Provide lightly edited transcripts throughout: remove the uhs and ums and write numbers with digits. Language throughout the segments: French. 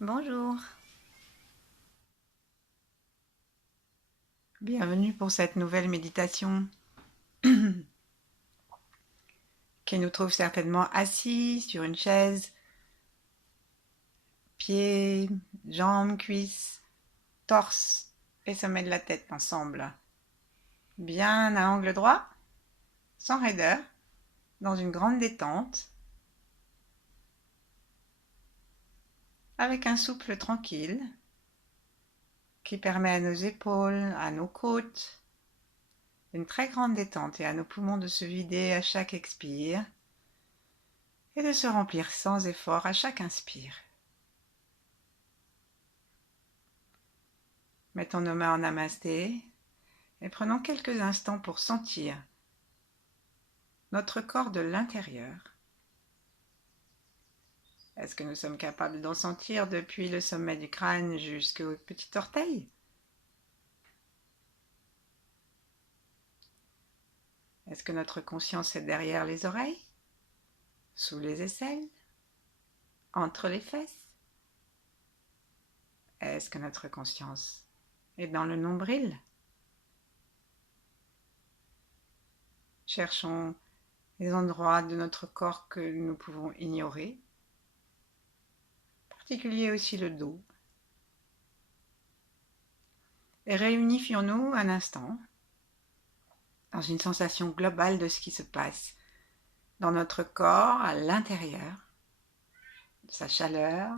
Bonjour, bienvenue pour cette nouvelle méditation qui nous trouve certainement assis sur une chaise, pieds, jambes, cuisses, torse et sommet de la tête ensemble. Bien à angle droit, sans raideur, dans une grande détente, avec un souffle tranquille qui permet à nos épaules, à nos côtes, une très grande détente et à nos poumons de se vider à chaque expire et de se remplir sans effort à chaque inspire. Mettons nos mains en namasté et prenons quelques instants pour sentir notre corps de l'intérieur. Est-ce que nous sommes capables d'en sentir depuis le sommet du crâne jusqu'au petit orteil? Est-ce que notre conscience est derrière les oreilles, sous les aisselles, entre les fesses? Est-ce que notre conscience est dans le nombril? Cherchons les endroits de notre corps que nous pouvons ignorer, en particulier aussi le dos. Et réunifions-nous un instant dans une sensation globale de ce qui se passe dans notre corps à l'intérieur, sa chaleur,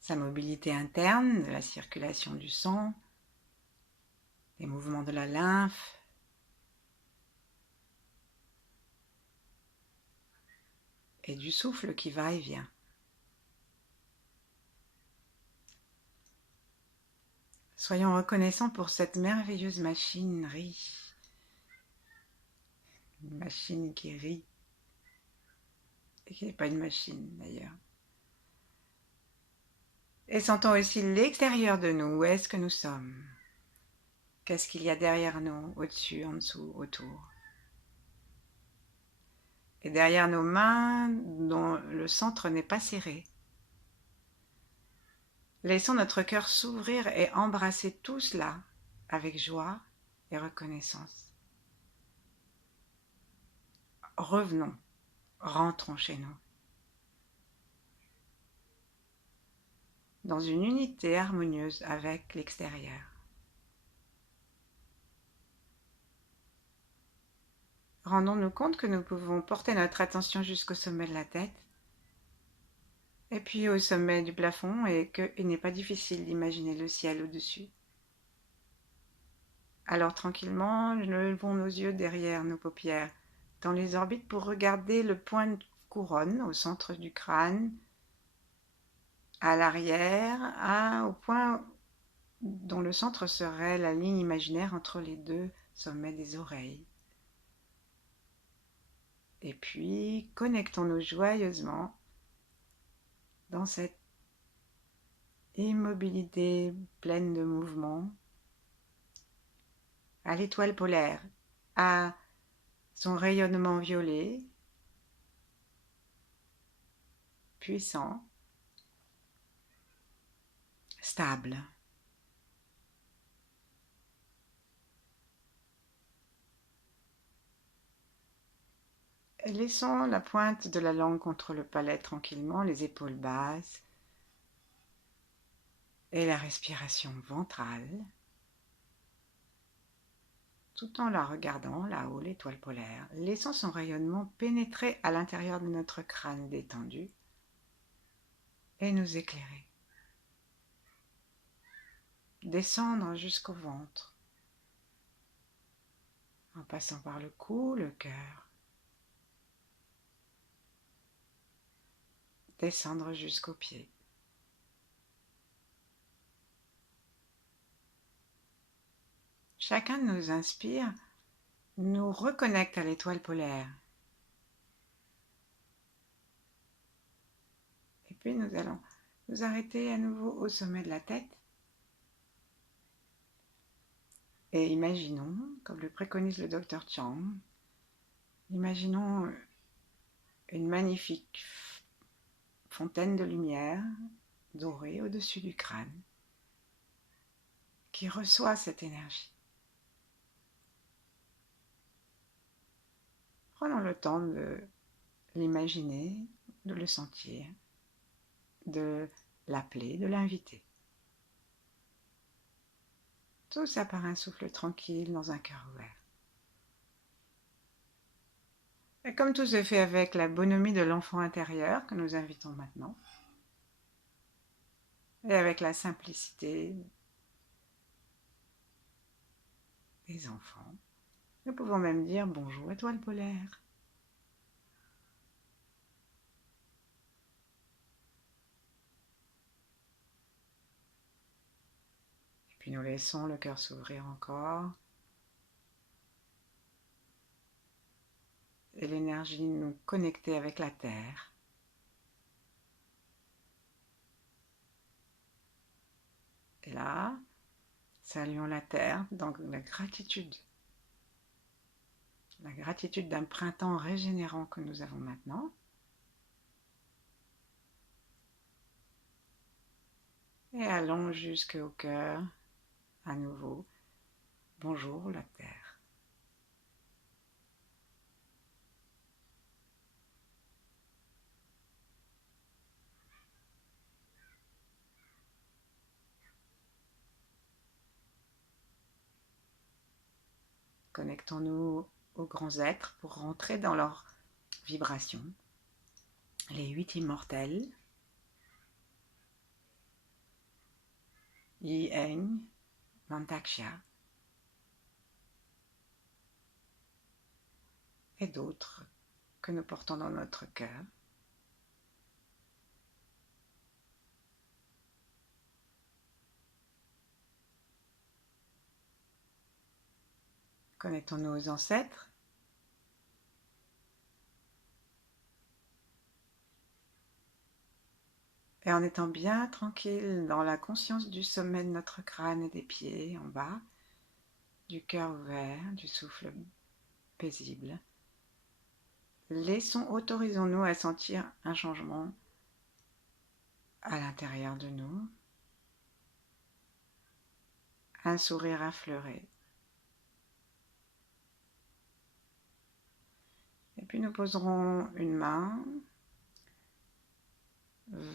sa mobilité interne, de la circulation du sang, des mouvements de la lymphe, et du souffle qui va et vient. Soyons reconnaissants pour cette merveilleuse machinerie, une machine qui rit, et qui n'est pas une machine d'ailleurs. Et sentons aussi l'extérieur de nous, où est-ce que nous sommes? Qu'est-ce qu'il y a derrière nous, au-dessus, en dessous, autour? Et derrière nos mains, dont le centre n'est pas serré. Laissons notre cœur s'ouvrir et embrasser tout cela avec joie et reconnaissance. Revenons, rentrons chez nous, dans une unité harmonieuse avec l'extérieur. Rendons-nous compte que nous pouvons porter notre attention jusqu'au sommet de la tête, et puis au sommet du plafond, et qu'il n'est pas difficile d'imaginer le ciel au-dessus. Alors tranquillement, levons nos yeux derrière nos paupières, dans les orbites, pour regarder le point de couronne au centre du crâne, à l'arrière, au point dont le centre serait la ligne imaginaire entre les deux sommets des oreilles. Et puis, connectons-nous joyeusement dans cette immobilité pleine de mouvement à l'étoile polaire, à son rayonnement violet, puissant, stable. Laissons la pointe de la langue contre le palais tranquillement, les épaules basses et la respiration ventrale, tout en la regardant là-haut, l'étoile polaire. Laissons son rayonnement pénétrer à l'intérieur de notre crâne détendu et nous éclairer. Descendre jusqu'au ventre, en passant par le cou, le cœur. Descendre jusqu'aux pieds. Chacun de nos inspires nous reconnecte à l'étoile polaire. Et puis nous allons nous arrêter à nouveau au sommet de la tête. Et imaginons, comme le préconise le docteur Chang, imaginons une magnifique fontaine de lumière dorée au-dessus du crâne qui reçoit cette énergie. Prenons le temps de l'imaginer, de le sentir, de l'appeler, de l'inviter. Tout ça par un souffle tranquille dans un cœur ouvert. Et comme tout se fait avec la bonhomie de l'enfant intérieur que nous invitons maintenant, et avec la simplicité des enfants, nous pouvons même dire bonjour étoile polaire. Et puis nous laissons le cœur s'ouvrir encore. Et l'énergie nous connecter avec la terre. Et là, saluons la terre dans la gratitude. La gratitude d'un printemps régénérant que nous avons maintenant. Et allons jusqu'au cœur, à nouveau. Bonjour la terre. Connectons-nous aux grands êtres pour rentrer dans leur vibration. Les 8 immortels. Yi Eng, Mantakshya et d'autres que nous portons dans notre cœur. Connectons-nous aux ancêtres. Et en étant bien tranquille dans la conscience du sommet de notre crâne et des pieds en bas, du cœur ouvert, du souffle paisible, autorisons-nous à sentir un changement à l'intérieur de nous, un sourire affleuré. Et puis nous poserons une main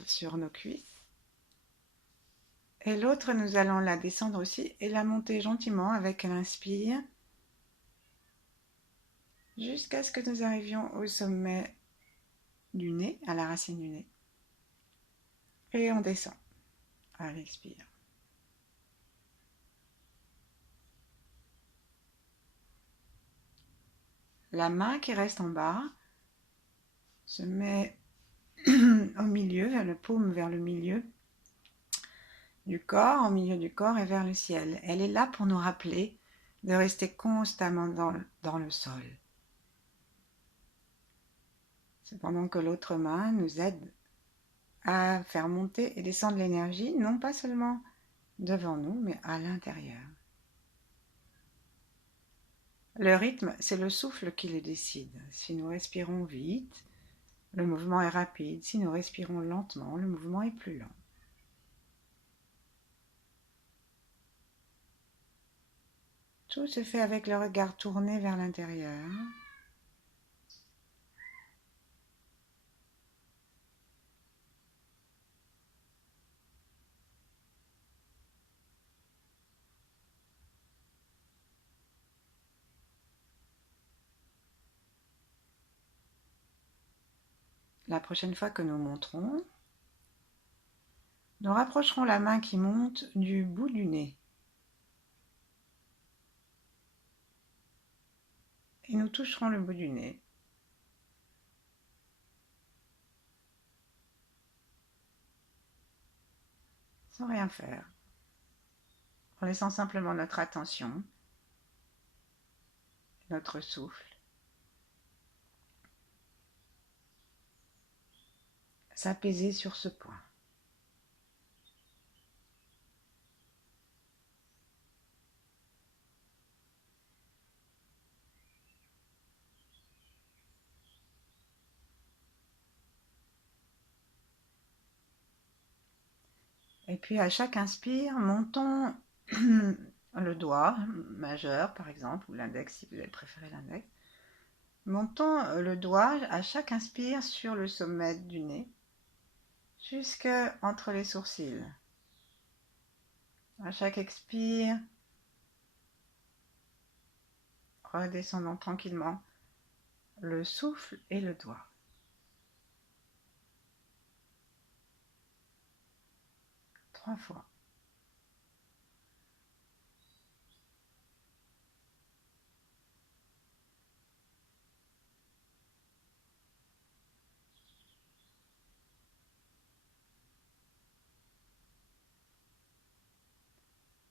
sur nos cuisses. Et l'autre, nous allons la descendre aussi et la monter gentiment avec l'inspire jusqu'à ce que nous arrivions au sommet du nez, à la racine du nez. Et on descend à l'expire. La main qui reste en bas se met au milieu, le paume vers le milieu du corps, au milieu du corps et vers le ciel. Elle est là pour nous rappeler de rester constamment dans le sol. Cependant que l'autre main nous aide à faire monter et descendre l'énergie, non pas seulement devant nous, mais à l'intérieur. Le rythme, c'est le souffle qui le décide. Si nous respirons vite, le mouvement est rapide. Si nous respirons lentement, le mouvement est plus lent. Tout se fait avec le regard tourné vers l'intérieur. La prochaine fois que nous monterons, nous rapprocherons la main qui monte du bout du nez. Et nous toucherons le bout du nez. Sans rien faire. En laissant simplement notre attention, notre souffle, s'apaiser sur ce point. Et puis à chaque inspire, montons le doigt majeur par exemple, ou l'index si vous avez préféré l'index. Montons le doigt à chaque inspire sur le sommet du nez, jusque entre les sourcils. À chaque expire, redescendons tranquillement le souffle et le doigt. Trois fois.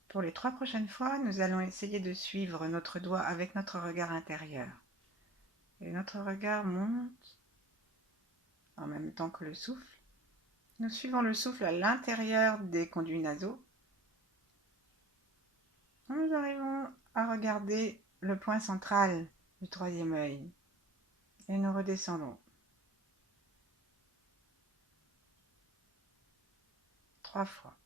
Pour les 3 prochaines fois, nous allons essayer de suivre notre doigt avec notre regard intérieur. Et notre regard monte en même temps que le souffle. Nous suivons le souffle à l'intérieur des conduits nasaux. Nous arrivons à regarder le point central du troisième œil. Et nous redescendons. 3 fois.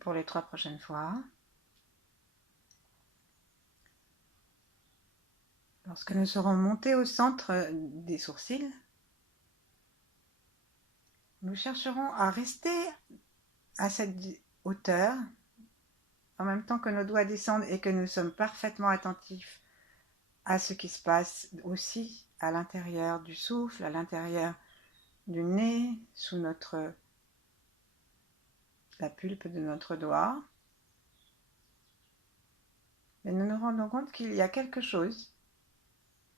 Pour les 3 prochaines fois, lorsque nous serons montés au centre des sourcils, nous chercherons à rester à cette hauteur en même temps que nos doigts descendent et que nous sommes parfaitement attentifs à ce qui se passe aussi à l'intérieur du souffle, à l'intérieur du nez, sous la pulpe de notre doigt. Et nous nous rendons compte qu'il y a quelque chose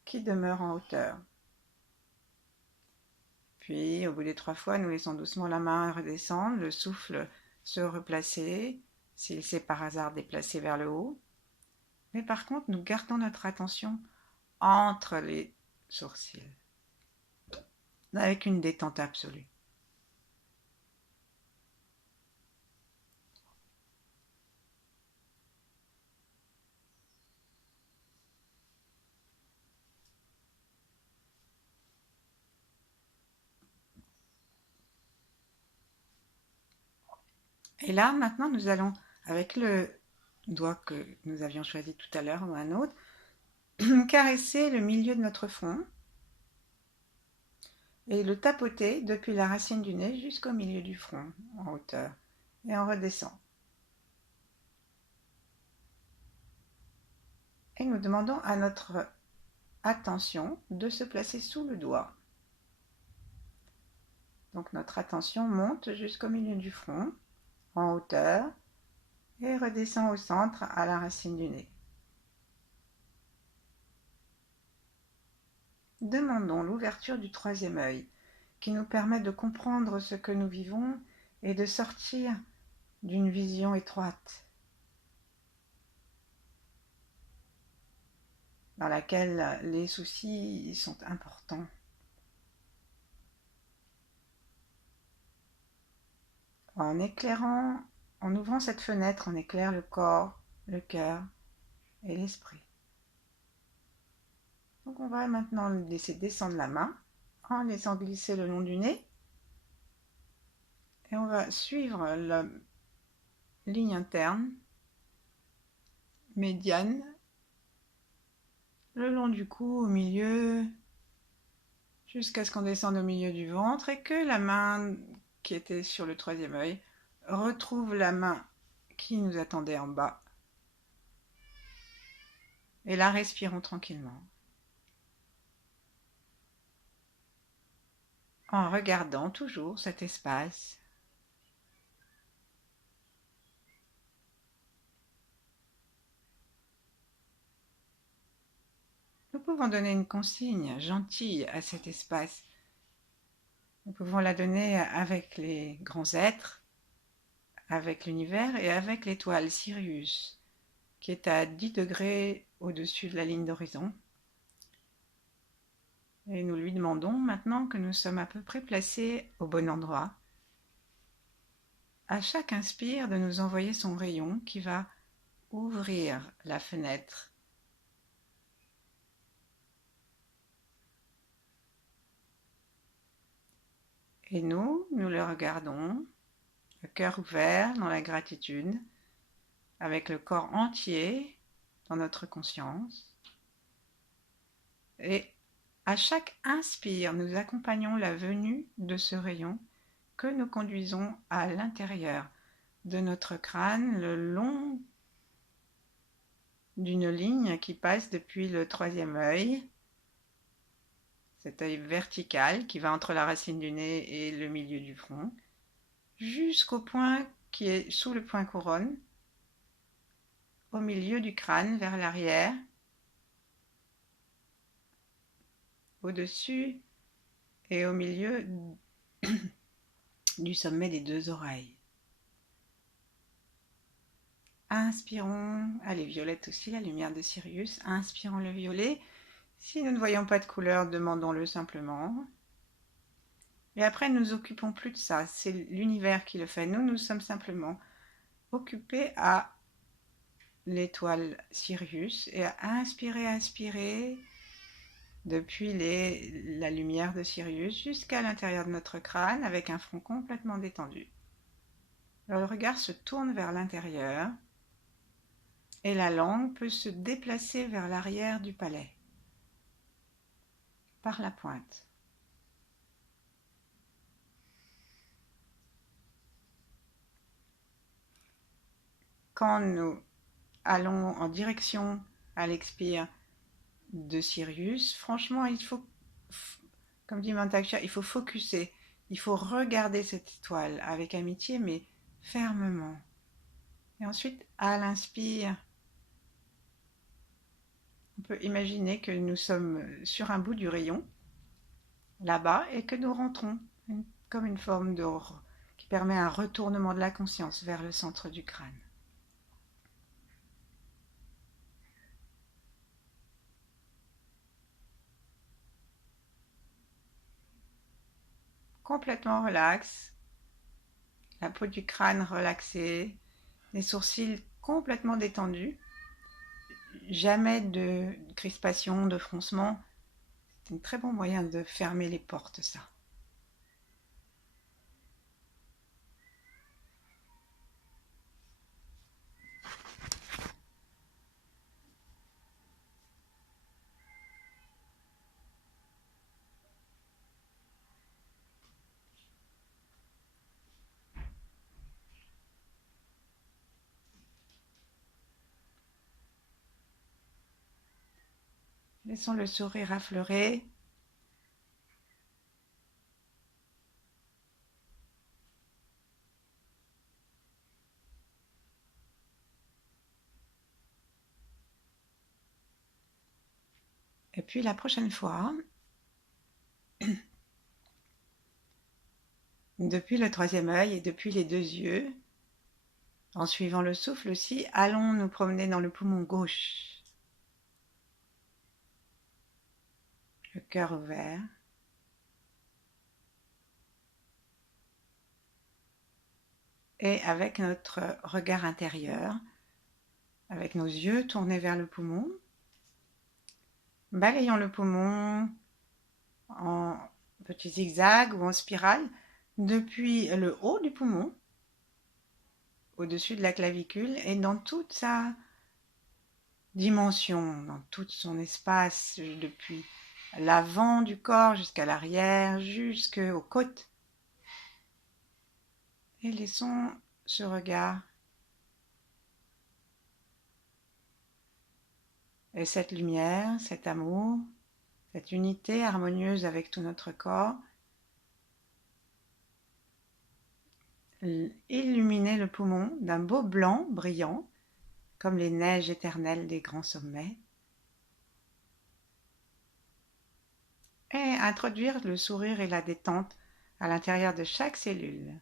qui demeure en hauteur. Puis, au bout des 3 fois, nous laissons doucement la main redescendre, le souffle se replacer, s'il s'est par hasard déplacé vers le haut. Mais par contre, nous gardons notre attention entre les sourcils, avec une détente absolue. Et là, maintenant, nous allons, avec le doigt que nous avions choisi tout à l'heure ou un autre, caresser le milieu de notre front et le tapoter depuis la racine du nez jusqu'au milieu du front, en hauteur. Et on redescend. Et nous demandons à notre attention de se placer sous le doigt. Donc notre attention monte jusqu'au milieu du front, en hauteur, et redescend au centre à la racine du nez. Demandons l'ouverture du troisième œil, qui nous permet de comprendre ce que nous vivons et de sortir d'une vision étroite, dans laquelle les soucis sont importants. En éclairant, en ouvrant cette fenêtre, on éclaire le corps, le cœur et l'esprit. Donc on va maintenant laisser descendre la main en laissant glisser le long du nez. Et on va suivre la ligne interne, médiane, le long du cou, au milieu, jusqu'à ce qu'on descende au milieu du ventre et que la main qui était sur le troisième œil retrouve la main qui nous attendait en bas. Et là, respirons tranquillement, en regardant toujours cet espace. Nous pouvons donner une consigne gentille à cet espace. Nous pouvons la donner avec les grands êtres, avec l'univers et avec l'étoile Sirius, qui est à 10 degrés au-dessus de la ligne d'horizon. Et nous lui demandons, maintenant que nous sommes à peu près placés au bon endroit, à chaque inspire, de nous envoyer son rayon qui va ouvrir la fenêtre. Et nous le regardons, le cœur ouvert dans la gratitude, avec le corps entier dans notre conscience. Et à chaque inspire, nous accompagnons la venue de ce rayon que nous conduisons à l'intérieur de notre crâne, le long d'une ligne qui passe depuis le troisième œil, cet œil vertical qui va entre la racine du nez et le milieu du front, jusqu'au point qui est sous le point couronne, au milieu du crâne vers l'arrière, au-dessus et au milieu du sommet des deux oreilles. Inspirons, allez, violette aussi, la lumière de Sirius, inspirons le violet. Si nous ne voyons pas de couleur, demandons-le simplement. Et après, ne nous occupons plus de ça, c'est l'univers qui le fait. Nous sommes simplement occupés à l'étoile Sirius et à aspirer depuis la lumière de Sirius jusqu'à l'intérieur de notre crâne avec un front complètement détendu. Alors, le regard se tourne vers l'intérieur et la langue peut se déplacer vers l'arrière du palais par la pointe. Quand nous allons en direction à l'expire de Sirius, franchement, il faut, comme dit Mantak Chia, il faut focuser, il faut regarder cette étoile avec amitié, mais fermement. Et ensuite, à l'inspire, on peut imaginer que nous sommes sur un bout du rayon, là-bas, et que nous rentrons, comme une forme qui permet un retournement de la conscience vers le centre du crâne. Complètement relax, la peau du crâne relaxée, les sourcils complètement détendus, jamais de crispation, de froncement. C'est un très bon moyen de fermer les portes, ça. Laissons le sourire affleurer. Et puis la prochaine fois, depuis le troisième œil et depuis les deux yeux, en suivant le souffle aussi, allons nous promener dans le poumon gauche. Le cœur ouvert. Et avec notre regard intérieur, avec nos yeux tournés vers le poumon, balayons le poumon en petits zigzags ou en spirale depuis le haut du poumon, au-dessus de la clavicule et dans toute sa dimension, dans tout son espace, depuis l'avant du corps jusqu'à l'arrière, jusqu'aux côtes. Et laissons ce regard et cette lumière, cet amour, cette unité harmonieuse avec tout notre corps, illuminer le poumon d'un beau blanc brillant, comme les neiges éternelles des grands sommets, et introduire le sourire et la détente à l'intérieur de chaque cellule.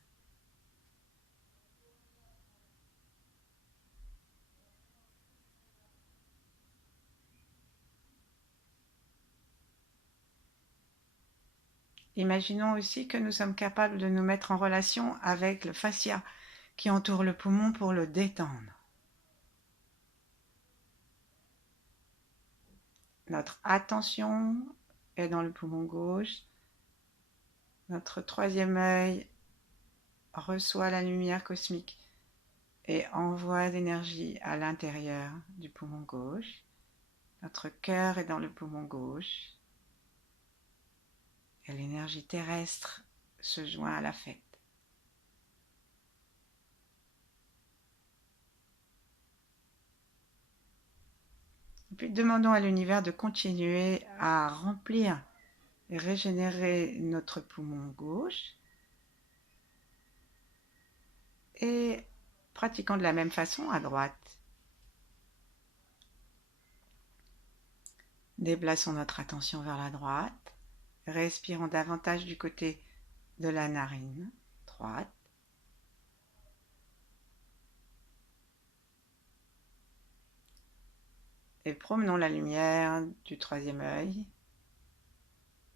Imaginons aussi que nous sommes capables de nous mettre en relation avec le fascia qui entoure le poumon pour le détendre. Notre attention est dans le poumon gauche. Notre troisième œil reçoit la lumière cosmique et envoie l'énergie à l'intérieur du poumon gauche. Notre cœur est dans le poumon gauche et l'énergie terrestre se joint à l'affect. Et puis demandons à l'univers de continuer à remplir et régénérer notre poumon gauche et pratiquons de la même façon à droite. Déplaçons notre attention vers la droite. Respirons davantage du côté de la narine droite. Et promenons la lumière du troisième œil,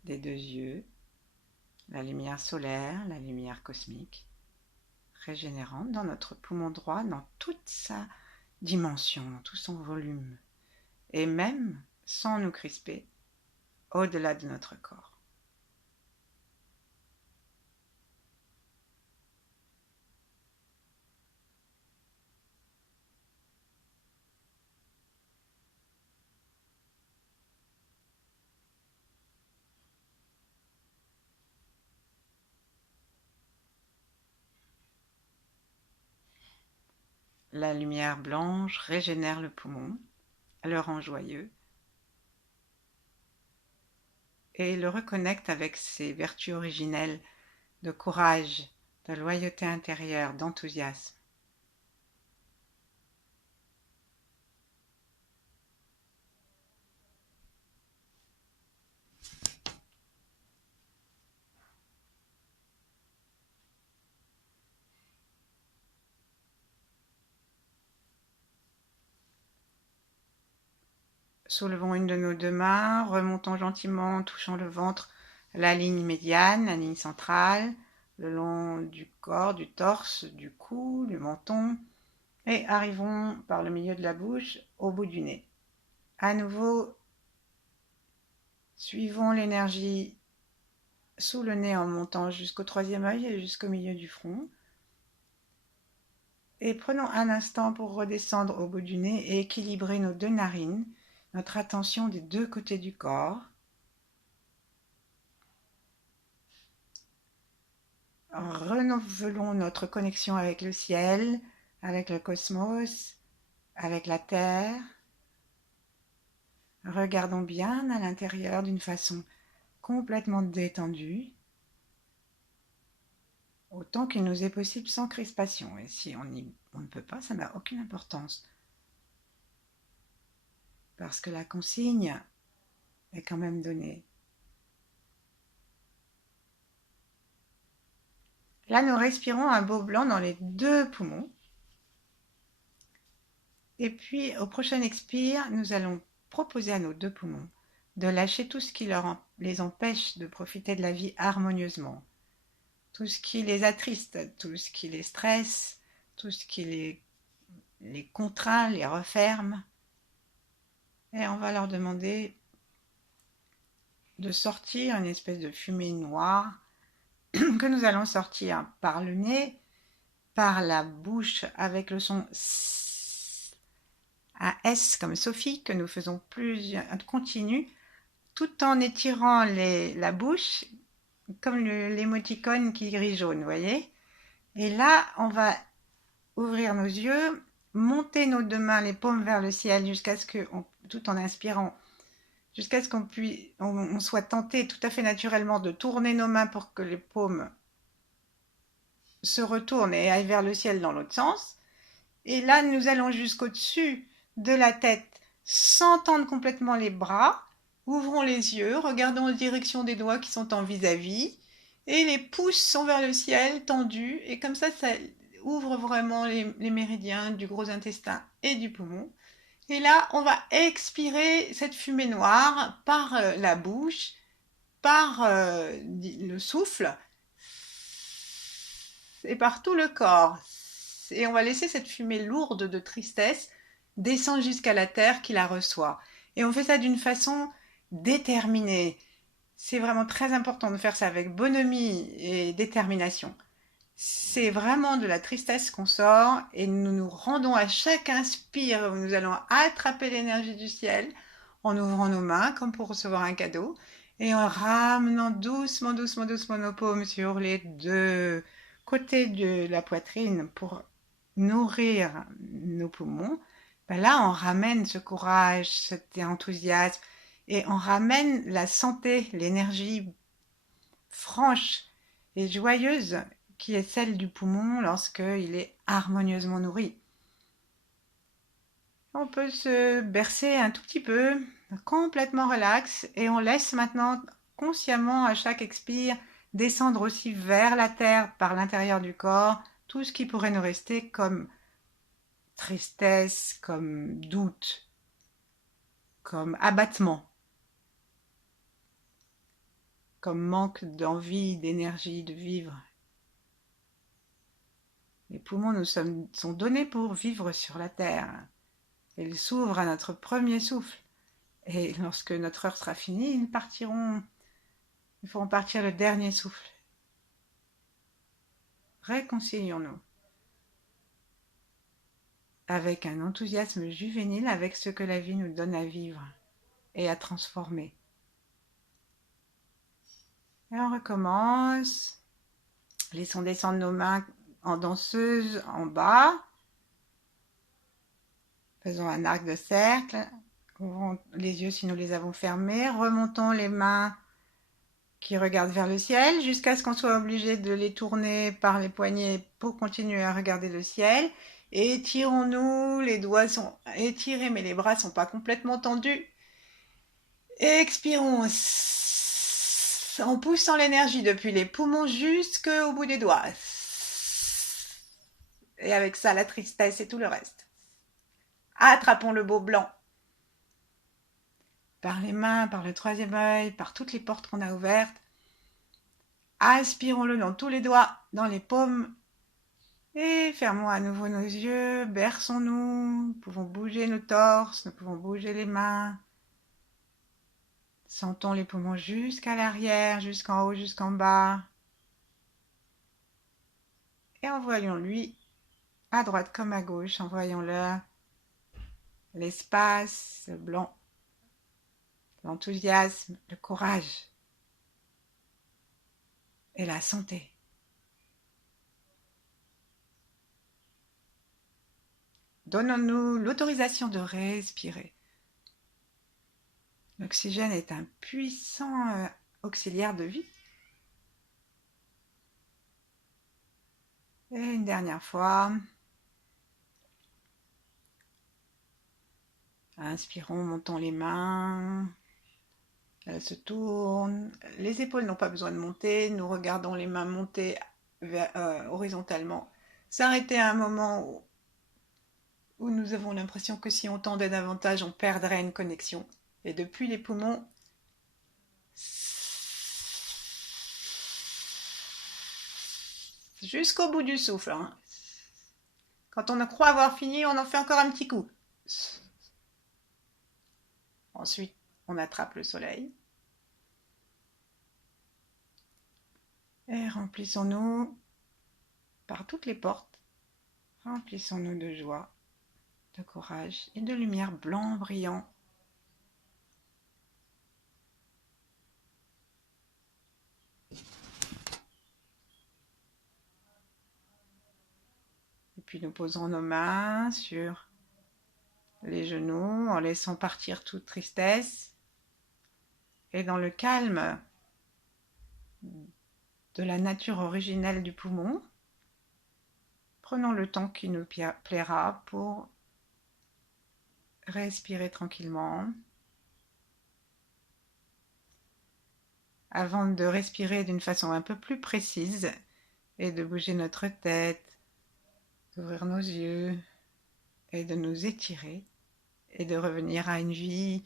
des deux yeux, la lumière solaire, la lumière cosmique, régénérante dans notre poumon droit, dans toute sa dimension, dans tout son volume, et même sans nous crisper, au-delà de notre corps. La lumière blanche régénère le poumon, le rend joyeux et le reconnecte avec ses vertus originelles de courage, de loyauté intérieure, d'enthousiasme. Soulevons une de nos deux mains, remontons gentiment en touchant le ventre, la ligne médiane, la ligne centrale, le long du corps, du torse, du cou, du menton, et arrivons par le milieu de la bouche au bout du nez. À nouveau, suivons l'énergie sous le nez en montant jusqu'au troisième œil et jusqu'au milieu du front. Et prenons un instant pour redescendre au bout du nez et équilibrer nos deux narines, notre attention des deux côtés du corps. Renouvelons notre connexion avec le ciel, avec le cosmos, avec la terre. Regardons bien à l'intérieur d'une façon complètement détendue, autant qu'il nous est possible sans crispation. Et si on ne peut pas, ça n'a aucune importance. Parce que la consigne est quand même donnée. Là, nous respirons un beau blanc dans les deux poumons. Et puis, au prochain expire, nous allons proposer à nos deux poumons de lâcher tout ce qui les empêche de profiter de la vie harmonieusement. Tout ce qui les attriste, tout ce qui les stresse, tout ce qui les contraint, les referme. Et on va leur demander de sortir une espèce de fumée noire que nous allons sortir par le nez, par la bouche avec le son S, un S comme Sophie que nous faisons continu, tout en étirant la bouche comme l'émoticône qui rit jaune, vous voyez. Et là, on va ouvrir nos yeux, monter nos deux mains, les paumes vers le ciel, jusqu'à ce que, tout en inspirant, jusqu'à ce on soit tenté tout à fait naturellement de tourner nos mains pour que les paumes se retournent et aillent vers le ciel dans l'autre sens. Et là, nous allons jusqu'au-dessus de la tête, sans tendre complètement les bras. Ouvrons les yeux, regardons en direction des doigts qui sont en vis-à-vis, et les pouces sont vers le ciel, tendus, et comme ça ouvre vraiment les méridiens du gros intestin et du poumon. Et là, on va expirer cette fumée noire par la bouche, par le souffle, et par tout le corps. et on va laisser cette fumée lourde de tristesse descendre jusqu'à la terre qui la reçoit. Et on fait ça d'une façon déterminée. C'est vraiment très important de faire ça avec bonhomie et détermination. C'est vraiment de la tristesse qu'on sort et nous nous rendons à chaque inspire où nous allons attraper l'énergie du ciel en ouvrant nos mains comme pour recevoir un cadeau et en ramenant doucement, doucement, doucement nos paumes sur les deux côtés de la poitrine pour nourrir nos poumons. Ben là, on ramène ce courage, cet enthousiasme et on ramène la santé, l'énergie franche et joyeuse qui est celle du poumon lorsqu'il est harmonieusement nourri. On peut se bercer un tout petit peu, complètement relax, et on laisse maintenant consciemment à chaque expire descendre aussi vers la terre par l'intérieur du corps tout ce qui pourrait nous rester comme tristesse, comme doute, comme abattement, comme manque d'envie, d'énergie, de vivre. Les poumons nous sont donnés pour vivre sur la terre. Ils s'ouvrent à notre premier souffle. Et lorsque notre heure sera finie, ils feront partir le dernier souffle. Réconcilions-nous avec un enthousiasme juvénile avec ce que la vie nous donne à vivre et à transformer. Et on recommence. Laissons descendre nos mains en danseuse en bas. Faisons un arc de cercle. Ouvrons les yeux si nous les avons fermés. Remontons les mains qui regardent vers le ciel jusqu'à ce qu'on soit obligé de les tourner par les poignets pour continuer à regarder le ciel. Étirons-nous, les doigts sont étirés mais les bras ne sont pas complètement tendus. Expirons en poussant l'énergie depuis les poumons jusqu'au bout des doigts. Et avec ça, la tristesse et tout le reste. Attrapons le beau blanc. Par les mains, par le troisième œil, par toutes les portes qu'on a ouvertes. Aspirons-le dans tous les doigts, dans les paumes. Et fermons à nouveau nos yeux, berçons-nous. Nous pouvons bouger nos torses, nous pouvons bouger les mains. Sentons les poumons jusqu'à l'arrière, jusqu'en haut, jusqu'en bas. Et envoyons-lui à droite comme à gauche, envoyons-le l'espace, le blanc, l'enthousiasme, le courage et la santé. Donnons-nous l'autorisation de respirer. L'oxygène est un puissant auxiliaire de vie. Et une dernière fois. Inspirons, montons les mains. Elles se tournent. Les épaules n'ont pas besoin de monter. Nous regardons les mains monter horizontalement. S'arrêter à un moment où nous avons l'impression que si on tendait davantage, on perdrait une connexion. Et depuis les poumons, jusqu'au bout du souffle. Hein. Quand on croit avoir fini, on en fait encore un petit coup. Ensuite, on attrape le soleil. Et remplissons-nous par toutes les portes. Remplissons-nous de joie, de courage et de lumière blanc brillant. Et puis nous poserons nos mains sur les genoux en laissant partir toute tristesse. Et dans le calme de la nature originelle du poumon, prenons le temps qui nous plaira pour respirer tranquillement. Avant de respirer d'une façon un peu plus précise et de bouger notre tête, d'ouvrir nos yeux et de nous étirer et de revenir à une vie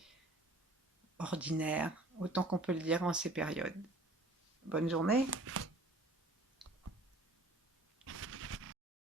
ordinaire, autant qu'on peut le dire en ces périodes. Bonne journée!